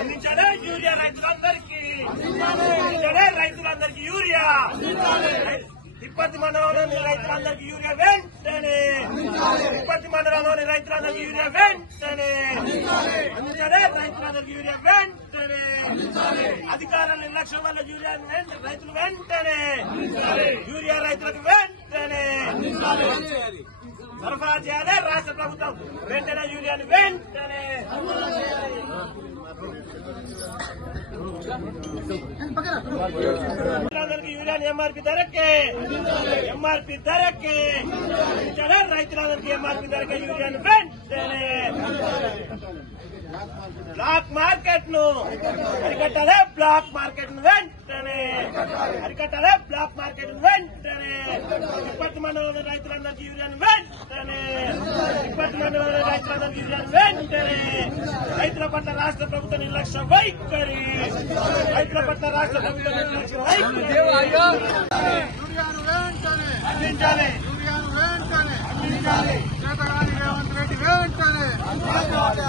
అందించాలి యూరియా రైతులందరికీ, రైతులందరికీ యూరియా, తిప్పతి మండలంలోని రైతులందరికీ యూరియా వెంటనే, తిప్పతి మండలంలోని రైతులందరికీ యూరియా వెంటనే అందించాలి, రైతులందరికీ యూరియా వెంటనే, అధికారుల నిర్లక్ష్యం వల్ల యూరియా రైతులు వెంటనే, యూరియా రైతులకు వెంటనే సరఫరా చేయాలి రాష్ట్ర ప్రభుత్వం, వెంటనే యూరియాను వెంటనే యూరియాని ఎంఆర్పీ ధరకే, ఎంఆర్పీ ధరకే రైతులందరికీ ఎంఆర్పీ ధరకే యూరియాను వెంటనే, బ్లాక్ మార్కెట్ ను అరికట్టాలి, బ్లాక్ మార్కెట్ ను వెంటనే అరికట్టాలి, బ్లాక్ మార్కెట్ ను వెంటనే, తిప్పతి మండలంలోని రైతులందరికీ యూరియాను వెంటనే, తిప్పతి మండలంలోని రైతులందరికీ యూరియాను వెంటనే, రైతుల పట్ల రాష్ట్ర ప్రభుత్వ నిర్లక్ష్య వైఖరి, రైతుల పట్ల రాష్ట్ర ప్రభుత్వ నిర్లక్ష్య వైఖరి అందించాలి, అందించాలి చేతగాని రేవంత్ రెడ్డి వెంటనే,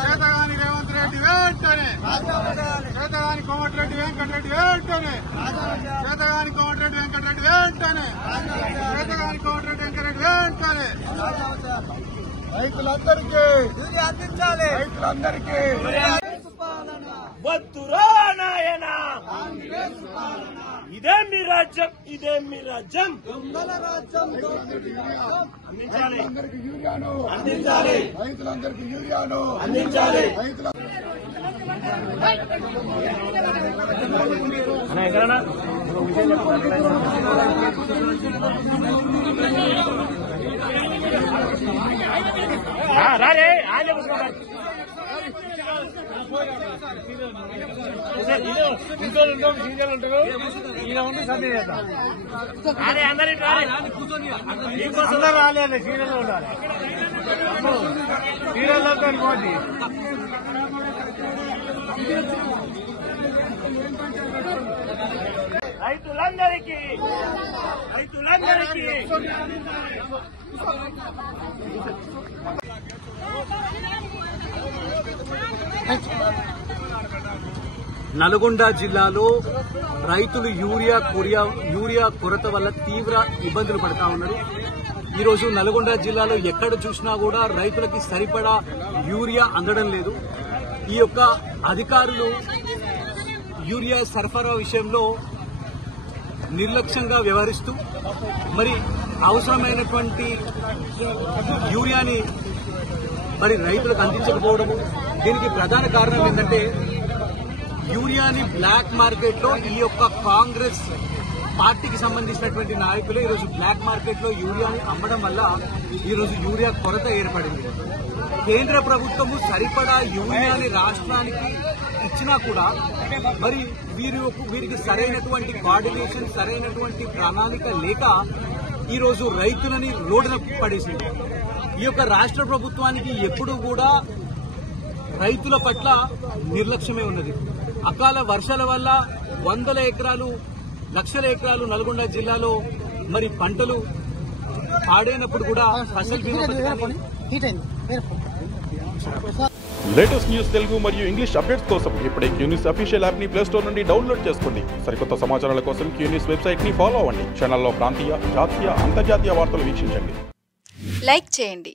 చేతగాని రేవంత్ రెడ్డి వెంటనే, చేతగాని కోమటిరెడ్డి వెంకటరెడ్డి వెంటనే, చేతగాని కోమటిరెడ్డి వెంకటరెడ్డి వెంటనే, చేతగాని కోమటిరెడ్డి వెంకటరెడ్డి వెంటనే రైతులందరికీ అందించాలి, రైతులందరికీ వద్దురా నాయన, ఇదే మీ రాజ్యం, ఇదే మీ రాజ్యం, అందించాలి, అందించాలి రైతులందరికీ యూరియాను అందించాలి. ఎక్కడన్నా రారే ఆయన అరే అందరి రాలేదు సీరియల్ ఉండాలి, సీరియల్లో పోటీ రైతులందరికీ, రైతులందరికీ నల్గొండ జిల్లాలో రైతులు యూరియా కొరత వల్ల తీవ్ర ఇబ్బందులు పడతా ఉన్నారు. ఈరోజు నల్గొండ జిల్లాలో ఎక్కడ చూసినా కూడా రైతులకి సరిపడా యూరియా అందడం లేదు. ఈ యొక్క అధికారులు యూరియా సరఫరా విషయంలో నిర్లక్ష్యంగా వ్యవహరిస్తూ మరి అవసరమైనటువంటి యూరియాని మరి రైతులకు అందించకపోవడము, దీనికి ప్రధాన కారణం ఏంటంటే యూరియాని బ్లాక్ మార్కెట్ లో ఈ యొక్క కాంగ్రెస్ పార్టీకి సంబంధించినటువంటి నాయకులు ఈరోజు బ్లాక్ మార్కెట్ లో యూరియాని అమ్మడం వల్ల ఈరోజు యూరియా కొరత ఏర్పడింది. కేంద్ర ప్రభుత్వము సరిపడా యూరియాని రాష్ట్రానికి ఇచ్చినా కూడా మరి వీరికి సరైనటువంటి కోఆర్డినేషన్, సరైనటువంటి ప్రణాళిక లేక ఈరోజు రైతులని రోడ్డున పడేసింది. ఈ యొక్క రాష్ట్ర ప్రభుత్వానికి ఎప్పుడూ కూడా రైతుల పట్ల నిర్లక్ష్యమే ఉన్నది. అకాల వర్షాల వల్ల వందల ఎకరాలు, లక్షల ఎకరాలు నల్గొండ జిల్లాలో మరి పంటలు పాడైనప్పుడు కూడా ఫసల్ బీమా పథకాన్ని లేటెస్ట్ న్యూస్ తెలుగు మరియు ఇంగ్లీష్ అప్డేట్స్ కోసం ఇప్పుడే క్యూన్యూస్ అఫీషియల్ యాప్ ని ప్లే స్టోర్ నుండి డౌన్లోడ్ చేసుకోండి. సరికొత్త సమాచారాల కోసం క్యూన్యూస్ వెబ్సైట్ ని ఫాలో అవ్వండి. ఛానల్లో ప్రాంతీయ, జాతీయ, అంతర్జాతీయ వార్తలు వీక్షించండి. లైక్ చేయండి.